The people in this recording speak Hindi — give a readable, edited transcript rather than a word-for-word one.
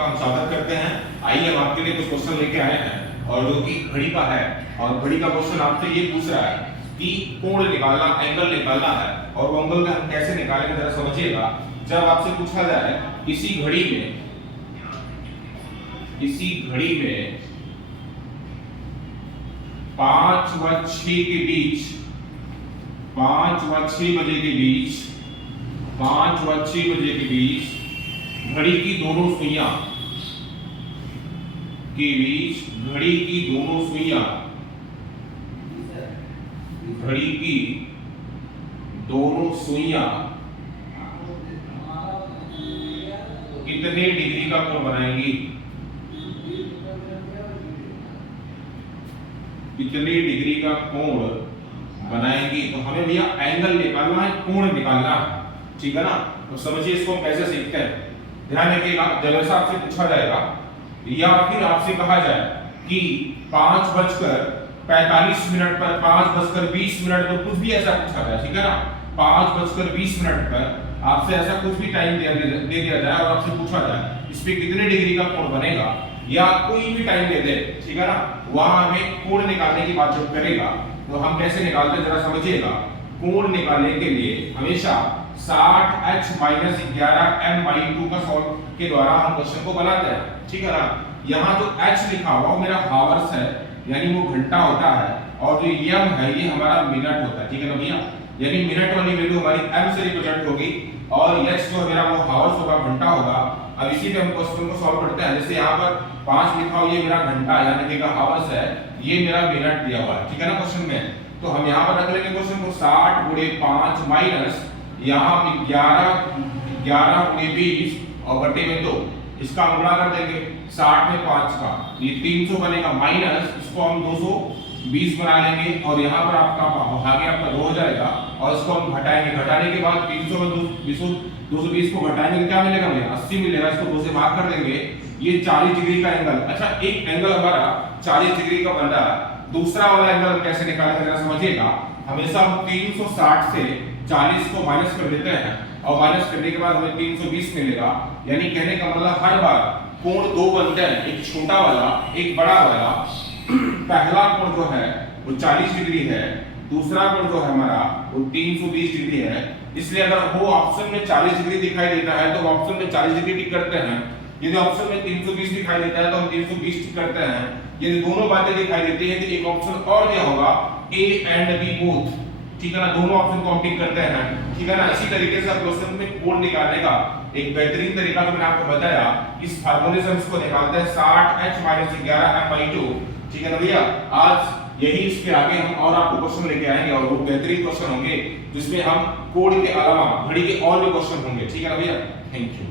आपका हम स्वागत करते हैं। आइए हम आपके लिए कुछ क्वेश्चन लेके आए हैं और जो कि घड़ी का है। और घड़ी का क्वेश्चन आपसे ये पूछ रहा है कि कोण निकालना, एंगल निकालना है और वो एंगल हम कैसे निकालेंगे जरा समझिएगा। जब आपसे पूछा जाए किसी घड़ी में 5 व 6 के बीच 5 व 6 बजे के बीच 5 व 6 बजे के बीच घड़ी की दोनों सुइयां के बीच घड़ी की दोनों सुइयां कितने डिग्री का कोण बनाएंगी? कितने डिग्री का कोण बनाएंगी? तो हमें भैया एंगल निकालना है, कोण निकालना है, ठीक है ना। तो समझिए इसको हम कैसे सीखते हैं। ध्यान रखिएगा, जब ऐसा आपसे पूछा जाएगा या फिर आपसे कहा जाए कि 5:45 पर 5:20 पर कुछ भी ऐसा पूछा जाए, ठीक है ना, 5:20 पर आपसे ऐसा कुछ भी टाइम दे दिया जाए और आपसे पूछा जाए इस पे कितने डिग्री का कोण बनेगा या कोई भी टाइम दे दे, ठीक है ना, वहां हमें कोण निकालने की बात जब करेगा तो हम कैसे निकालते हैं जरा समझिएगा। कोण निकालने के लिए हमेशा 60h - 11m/2 का सॉल्व के द्वारा हम क्वेश्चन को बनाते हैं, ठीक है ना। यहाँ जो h लिखा हुआ वो मेरा हावर्स है, यानी वो घंटा होता है, और जो m है ये हमारा मिनट होता है, ठीक है ना भैया। यानी मिनट वाली वैल्यू हमारी m से रिप्रेजेंट होगी और h जो मेरा वो हावर्स होगा, घंटा होगा। अब इसी पे हम क्वेश्चन को सॉल्व करते हैं। जैसे यहाँ पर 5 लिखा हुआ ये मेरा घंटा यानी कि हावर्स है, ये मेरा मिनट दिया हुआ है, ठीक है ना क्वेश्चन में। तो हम यहाँ पर रख लेंगे क्वेश्चन को 60 × 5 माइनस यहाँ पे 11 × 20 और बटे में 2, इसका हम गुणा कर देंगे 60 में 5 का, ये 300 बनेगा, माइनस इसको हम 220 बना लेंगे और यहाँ पर आपका आगे आपका 2 हो जाएगा और इसको हम घटाएंगे। घटाने के बाद 300 में 220 को घटाएंगे तो क्या मिलेगा हमें? 80 मिलेगा। इसको 2 से भाग कर देंगे, ये 40 डिग्री का एंगल। अच्छा, एक एंगल हमारा 40 डिग्री का बन रहा है, दूसरा वाला एंगल हम कैसे निकालेंगे जरा समझिएगा। हमेशा हम 360 से 40 को माइनस कर देते हैं और माइनस करने के बाद हमें 320 मिलेगा। यानी कहने का मतलब हर बार कोण दो बनते हैं, एक छोटा वाला एक बड़ा वाला। पहला कोण जो है वो 40 डिग्री है, दूसरा कोण जो है हमारा वो 320 डिग्री है। इसलिए अगर वो ऑप्शन में 40 डिग्री दिखाई देता है तो ऑप्शन में 40 डिग्री टिक करते हैं। यदि ऑप्शन में 320 दिखाई देता है तो हम 320 टिक करते हैं। यदि दोनों बातें दिखाई देती है तो एक ऑप्शन और दिया होगा A and B बोथ, ठीक है ना, दोनों ऑप्शन को हम टिक करते हैं, ठीक है ना। इसी तरीके से क्वेश्चन में कोण निकालने का एक बेहतरीन तरीका तो मैंने आपको बताया, इस फार्मूले से हम इसको निकालते हैं 60h - 11m/2, ठीक है ना भैया। आज यही इसके आगे हम और आपको क्वेश्चन लेके आएंगे और वो बेहतरीन क्वेश्चन होंगे जिसमें हम कोण के अलावा घड़ी के और भी क्वेश्चन होंगे, ठीक है ना भैया। Thank you.